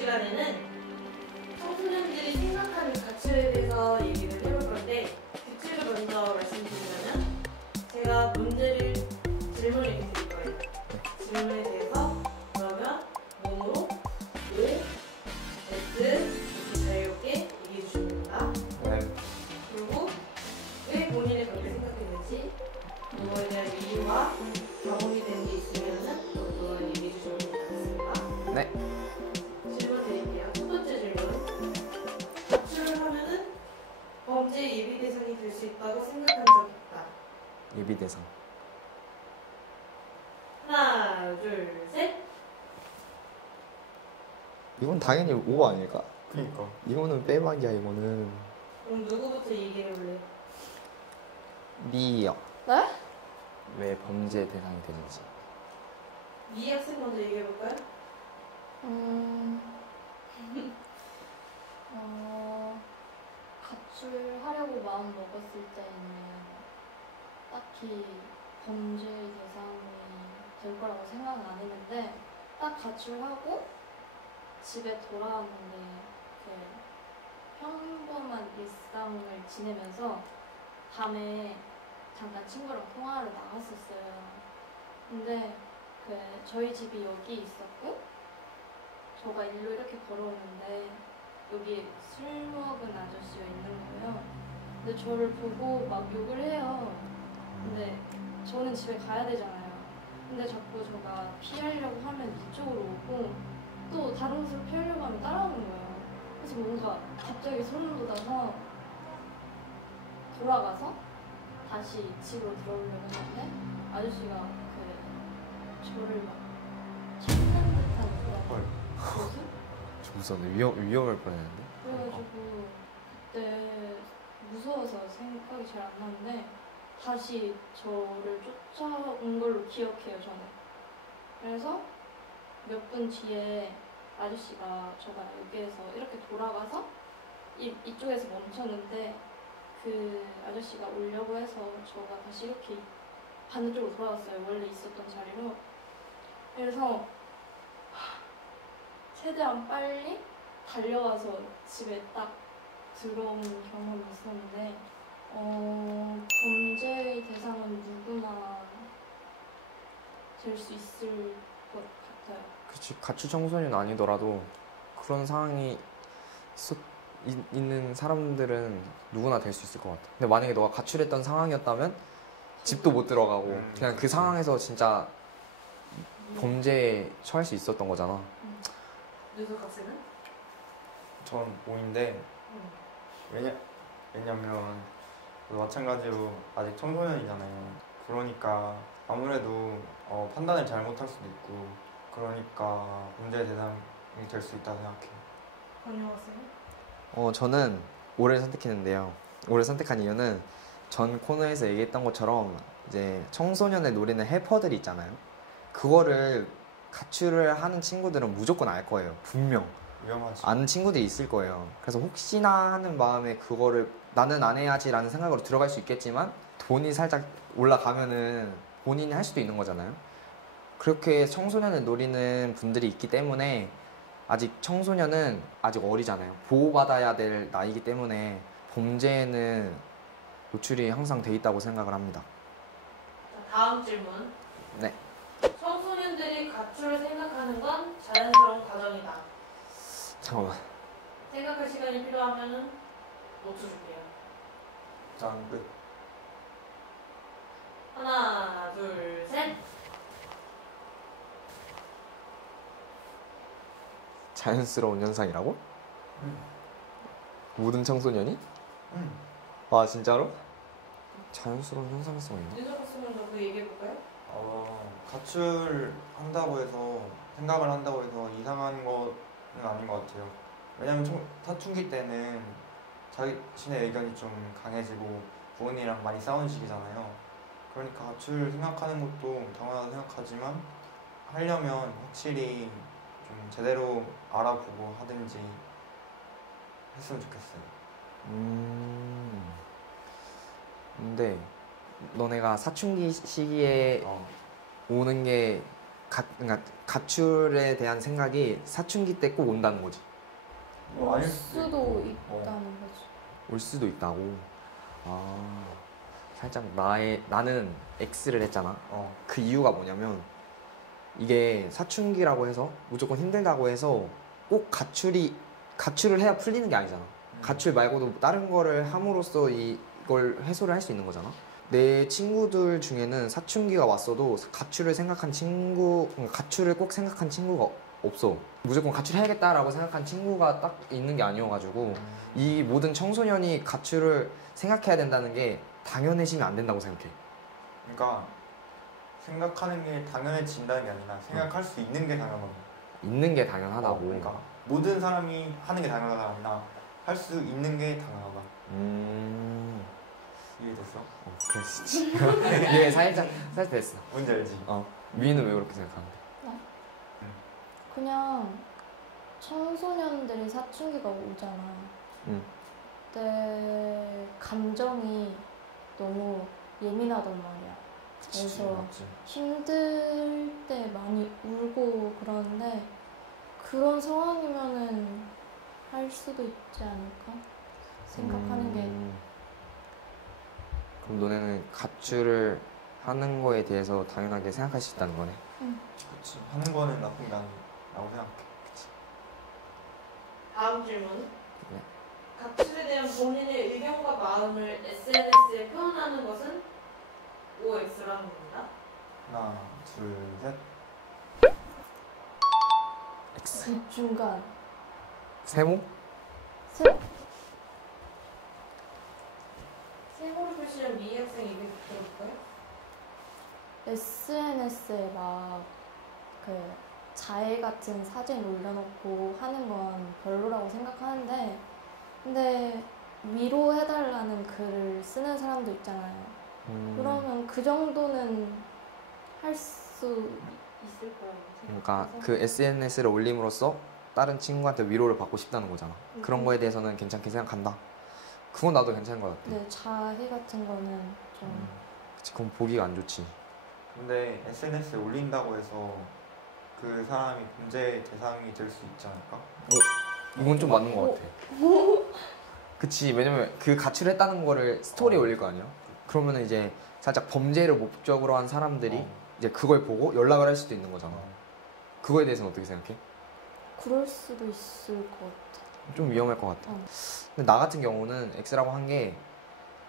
시간에는 청소년들이 생각하는 가출에 대해서 얘기를 해볼 건데 규칙을 먼저 말씀드리면 제가 문제를 질문을 이렇게 드릴 거예요. 질문에 대해서 그러면 몸으로 O, S 이렇게 자유롭게 얘기해 주시면 됩니다. 네. 그리고 왜 본인이 그렇게 생각했는지 그거에 대한 이유와 경험이 된 게 있으면은 그걸 얘기해 주시면 되겠습니다. 네. 질문 드릴게요. 첫 번째 질문. 가출을 하면은 범죄 예비 대상이 될 수 있다고 생각한 적 있다. 예비 대상. 하나, 둘, 셋. 이건 당연히 O 아닐까? 그니까. 이거는 빼박이야. 이거는 그럼 누구부터 얘기해 볼래? B요. 네? 왜 범죄 대상이 되는지. 이 학생 먼저 얘기해 볼까요? 가출하려고 마음 먹었을 때는 딱히 범죄 대상이 될 거라고 생각은 안 했는데 딱 가출하고 집에 돌아왔는데 그 평범한 일상을 지내면서 밤에 잠깐 친구랑 통화를 나갔었어요. 근데 그 저희 집이 여기 있었고 저가 일로 이렇게 걸어오는데 여기 술 먹은 아저씨가 있는 거예요. 근데 저를 보고 막 욕을 해요. 근데 저는 집에 가야 되잖아요. 근데 자꾸 저가 피하려고 하면 이쪽으로 오고 또 다른 곳으로 피하려고 하면 따라오는 거예요. 그래서 뭔가 갑자기 소름 돋아서 돌아가서 다시 집으로 들어오려고 했는데 아저씨가 그 저를 막 찾는 듯한 그런 모습? 좀 무서운데 위험할 뻔했는데. 그래가지고 그때 무서워서 생각이 잘 안 나는데 다시 저를 쫓아온 걸로 기억해요, 저는. 그래서 몇 분 뒤에 아저씨가 저가 여기에서 이렇게 돌아가서 이쪽에서 멈췄는데 그 아저씨가 오려고 해서 저가 다시 이렇게 반대쪽으로 돌아갔어요. 원래 있었던 자리로. 그래서 최대한 빨리 달려와서 집에 딱 들어온 경험이 있었는데 범죄의 대상은 누구나 될 수 있을 것 같아요. 그치. 가출 청소년 아니더라도 그런 상황이 있는 사람들은 누구나 될 수 있을 것 같아. 근데 만약에 너가 가출했던 상황이었다면 집도 못 들어가고 그냥 그 상황에서 진짜 범죄에 처할 수 있었던 거잖아. 유석 학생은? 전 O인데 왜냐면 마찬가지로 아직 청소년이잖아요. 그러니까 아무래도 판단을 잘못할 수도 있고 그러니까 범죄 대상이 될 수 있다고 생각해요. 권영 학생은? 저는 O를 선택했는데요. O를 선택한 이유는 전 코너에서 얘기했던 것처럼 이제 청소년의 노리는 헬퍼들이 있잖아요. 그거를 가출을 하는 친구들은 무조건 알 거예요. 분명. 위험하지. 아는 친구들이 있을 거예요. 그래서 혹시나 하는 마음에 그거를 나는 안 해야지 라는 생각으로 들어갈 수 있겠지만 돈이 살짝 올라가면은 본인이 할 수도 있는 거잖아요. 그렇게 청소년을 노리는 분들이 있기 때문에 아직 청소년은 아직 어리잖아요. 보호받아야 될 나이기 때문에 범죄에는 노출이 항상 돼 있다고 생각을 합니다. 자, 다음 질문. 네. 청소년들이 가출을 생각하는 건 자연스러운 과정이다. 잠깐만. 생각할 시간이 필요하면은 노트 줄게요. 짠 끝. 하나, 둘, 셋. 자연스러운 현상이라고? 모든 청소년이? 응. 아 진짜로? 자연스러운 현상성 있나? 유석 학생 먼저 그 얘기해 볼까요? 가출한다고 해서 생각을 한다고 해서 이상한 거는 아닌 것 같아요. 왜냐면 사춘기 때는 자신의 의견이 좀 강해지고 부모님이랑 많이 싸우는 시기잖아요. 그러니까 가출 생각하는 것도 당연하다고 생각하지만 하려면 확실히 좀 제대로 알아보고 하든지 했으면 좋겠어요. 근데 너네가 사춘기 시기에 오는 게 그러니까 가출에 대한 생각이 사춘기 때 꼭 온다는 거지. 뭐 올 아닐 수도 있고. 있다는 거지. 올 수도 있다고. 아, 살짝 나는 X를 했잖아. 그 이유가 뭐냐면 이게 사춘기라고 해서 무조건 힘들다고 해서 꼭 가출을 해야 풀리는 게 아니잖아. 가출 말고도 다른 거를 함으로써 이걸 해소를 할 수 있는 거잖아. 내 친구들 중에는 사춘기가 왔어도 가출을 꼭 생각한 친구가 없어. 무조건 가출해야겠다라고 생각한 친구가 딱 있는 게 아니어가지고 이 모든 청소년이 가출을 생각해야 된다는 게 당연해지면 안 된다고 생각해. 그러니까 생각하는 게 당연해진다는 게 아니라 생각할 수 있는 게 당연한 거야. 있는 게 당연하다고. 그러니까 모든 사람이 하는 게 당연하다가 아니라 할 수 있는 게 당연하다. 이해됐어? 그랬지. 이게 살짝 됐어. 뭔지 알지? 위는 왜 그렇게 생각하는데? 그냥 청소년들이 사춘기가 오잖아. 응. 그때 감정이 너무 예민하단 말이야. 그래서 맞지. 힘들 때 많이 울고 그러는데 그런 상황이면은 할 수도 있지 않을까 생각하는 게. 그럼 너네는 가출을 하는 거에 대해서 당연하게 생각할 수 있다는 거네. 그치. 하는 거는 나쁜 게 아니라고 생각해. 그치. 다음 질문. 네. 가출에 대한 본인의 의견과 마음을 SNS에 표현하는 것은 OX라는 겁니다. 하나, 둘, 셋. X. 그 중간 세모? 세모를 표시한 미 학생 얘기 들어볼까요? SNS에 막 그 자해 같은 사진 올려놓고 하는 건 별로라고 생각하는데, 근데 위로해달라는 글을 쓰는 사람도 있잖아요. 그러면 그 정도는 할 수 있을 거라고 그러니까 생각해서. 그 SNS를 올림으로써 다른 친구한테 위로를 받고 싶다는 거잖아. 음. 그런 거에 대해서는 괜찮게 생각한다. 그건 나도 괜찮은 것 같아. 네, 자해 같은 거는 좀 그치, 그건 보기가 안 좋지. 근데 SNS에 올린다고 해서 그 사람이 범죄 대상이 될 수 있지 않을까? 이건 좀 맞는 것 같아. 그치, 왜냐면 그 가출했다는 거를 스토리에 올릴 거 아니야? 그러면 이제 살짝 범죄를 목적으로 한 사람들이 이제 그걸 보고 연락을 할 수도 있는 거잖아. 그거에 대해서는 어떻게 생각해? 그럴 수도 있을 것 같아. 좀 위험할 것 같아. 어. 근데 나 같은 경우는 X라고 한 게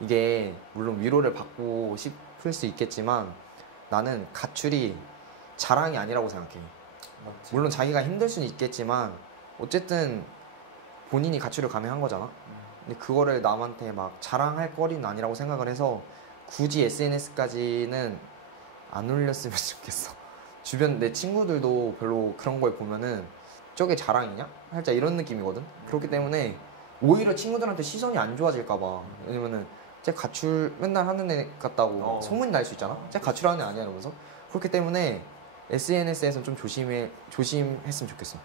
이게 물론 위로를 받고 싶을 수 있겠지만 나는 가출이 자랑이 아니라고 생각해. 맞지? 물론 자기가 힘들 수는 있겠지만 어쨌든 본인이 가출을 감행한 거잖아. 근데 그거를 남한테 막 자랑할 거리는 아니라고 생각을 해서 굳이 SNS까지는 안 올렸으면 좋겠어. 주변 내 친구들도 별로 그런 걸 보면은 저게 자랑이냐? 살짝 이런 느낌이거든. 그렇기 때문에 오히려 친구들한테 시선이 안 좋아질까 봐. 왜냐면은 쟤 가출 맨날 하는 애 같다고 소문이 날 수 있잖아. 쟤 가출하는 애 아니야 이러면서. 그렇기 때문에 SNS에서 좀 조심했으면 좋겠어.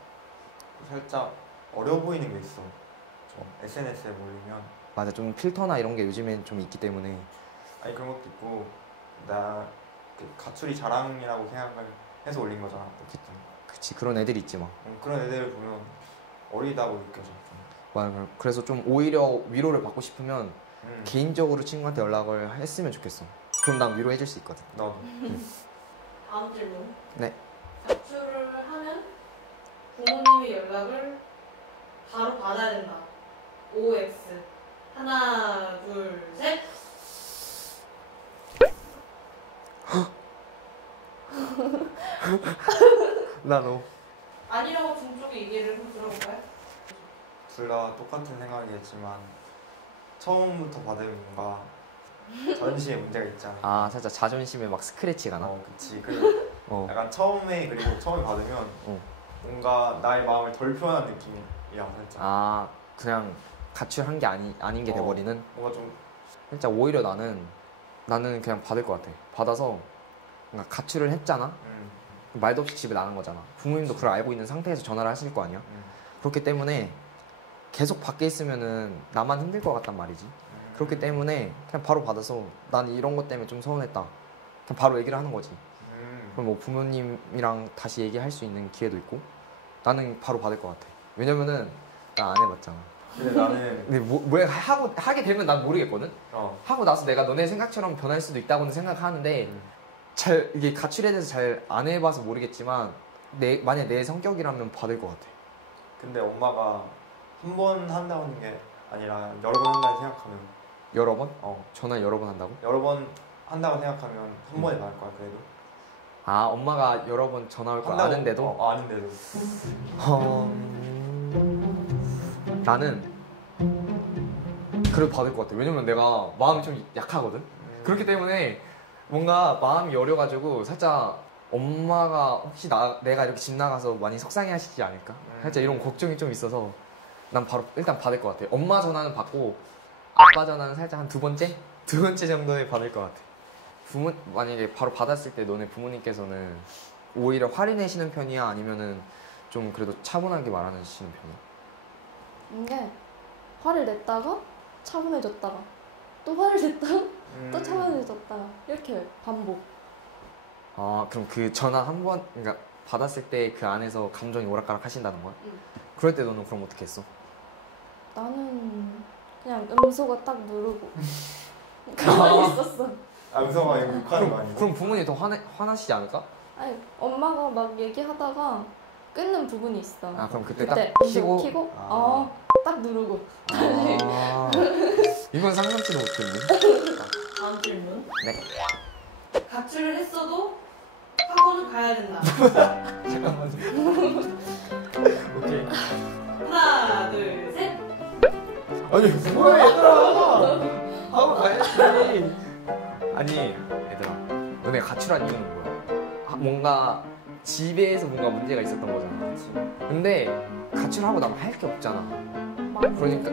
살짝 어려 보이는 게 있어. 좀 SNS에 올리면 맞아, 좀 필터나 이런 게 요즘엔 좀 있기 때문에. 아니 그런 것도 있고 나 그 가출이 자랑이라고 생각을 해서 올린 거잖아. 어쨌든 그치, 그런 애들이 있지 막. 그런 애들을 보면 어리다고 느껴져. 좀. 맞아, 그래서 좀 오히려 위로를 받고 싶으면 음. 개인적으로 친구한테 연락을 했으면 좋겠어. 그럼 난 위로해줄 수 있거든. 나도. 다음 질문. 네. 가출을 하면 부모님의 연락을 바로 받아야 된다. OX. 하나, 둘, 셋. 나 너. 아니라고 준 쪽의 얘기를 좀 들어볼까요? 둘 다 똑같은 생각이겠지만 처음부터 받으면 뭔가 자존심에 문제가 있잖아. 아, 살짝 자존심에 막 스크래치가 나. 그치. 그리고 어. 약간 처음에 받으면 뭔가 나의 마음을 덜 표현한 느낌이야 살짝. 아, 그냥 가출한 게 아닌 게 돼버리는. 뭔가 좀 살짝 오히려 나는 그냥 받을 것 같아. 받아서 뭔가 가출을 했잖아. 말도 없이 집에 나간 거잖아. 부모님도 그걸 알고 있는 상태에서 전화를 하실 거 아니야. 그렇기 때문에 계속 밖에 있으면은 나만 힘들 것 같단 말이지. 그렇기 때문에 그냥 바로 받아서 난 이런 것 때문에 좀 서운했다. 그냥 바로 얘기를 하는 거지. 그럼 뭐 부모님이랑 다시 얘기할 수 있는 기회도 있고 나는 바로 받을 것 같아. 왜냐면은 나 안 해봤잖아. 근데 나는 근데 뭐 하게 되면 난 모르겠거든. 어 하고 나서 내가 너네 생각처럼 변할 수도 있다고는 생각하는데 잘 이게 가출에 대해서 잘 안 해봐서 모르겠지만 만약 내 성격이라면 받을 것 같아. 근데 엄마가 한 번 한다는 게 아니라 여러 번 한다고 생각하면 여러 번? 어 전화 여러 번 한다고? 여러 번 한다고 생각하면 한 번에 나을 거야 그래도. 아 엄마가 여러 번 전화 올 거 한다고- 아는데도? 아는데도. 나는 그래도 받을 것 같아. 왜냐면 내가 마음이 좀 약하거든. 그렇기 때문에 뭔가 마음이 여려가지고 살짝 엄마가 혹시 내가 이렇게 집 나가서 많이 속상해하시지 않을까? 살짝 이런 걱정이 좀 있어서 난 바로 일단 받을 것 같아. 엄마 전화는 받고 아빠 전화는 살짝 한 두 번째 정도에 받을 것 같아. 만약에 바로 받았을 때 너네 부모님께서는 오히려 화를 내시는 편이야? 아니면은 좀 그래도 차분하게 말하시는 편이야? 이게 화를 냈다가 차분해졌다가 또 화를 냈다가 또 차분해졌다가 이렇게 반복. 아 그럼 그 전화 한 번 그러니까 받았을 때 그 안에서 감정이 오락가락 하신다는 거야? 응. 그럴 때 너는 그럼 어떻게 했어? 나는 그냥 음소거 딱 누르고 가만히 있었어. 암성아 이거 욕하는 거 아니고? 그럼 부모님 더 화나시지 않을까? 아니 엄마가 막 얘기하다가 끊는 부분이 있어. 아 그럼 그때 그때 딱 이제 키고 키고 아. 딱 누르고. 아 이건 상상치도 못했네. 다음 질문. 네. 가출을 했어도 학원은 가야 된다. 잠깐만. 오케이. 하나, 둘, 셋. 아니 뭐야 얘들아. 하고 가야지. 아니 얘들아 너네 가출한 이유는 뭐야? 뭔가 집에서 뭔가 문제가 있었던 거잖아. 근데 가출하고 나면 할 게 없잖아. 그러니까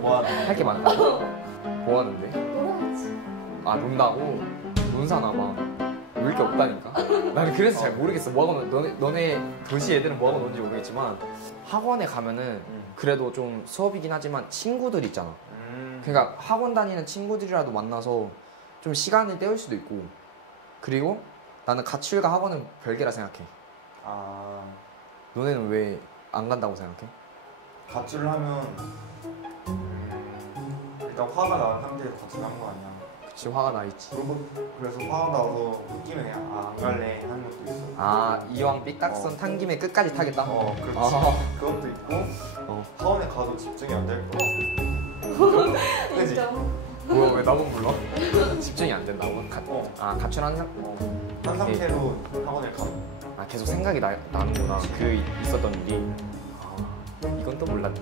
뭐 하는 할 게 많다. 뭐 하는데? 놀아야지. 아 논다고? 논사나 봐. 놀 게 없다니까? 나는 그래서 잘 모르겠어. 뭐하고 너네 도시 애들은 뭐하고 노는지 모르겠지만 학원에 가면은 그래도 좀 수업이긴 하지만 친구들 있잖아. 그러니까 학원 다니는 친구들이라도 만나서 좀 시간을 때울 수도 있고. 그리고 나는 가출과 학원은 별개라 생각해. 아 너네는 왜 안 간다고 생각해? 가출을 하면 일단 화가 난 상태에서 가출을 한 거 아니야. 그치 화가 나 있지. 그래서 화가 나서 느끼면 그냥 안 갈래 하는 것도 있어. 아 이왕 삐딱선 탄 김에 끝까지 타겠다? 그렇지. 아. 그것도 있고 어. 학원에 가도 집중이 안 될 거 같아. 그지? 인정. 뭐야 왜 나만 불러? 집중이 안 된다고? 아 가출하는 한 상태로 학원을 가. 아 계속 생각이 나는구나. 그 있었던 일이. 아 이건 또 몰랐네.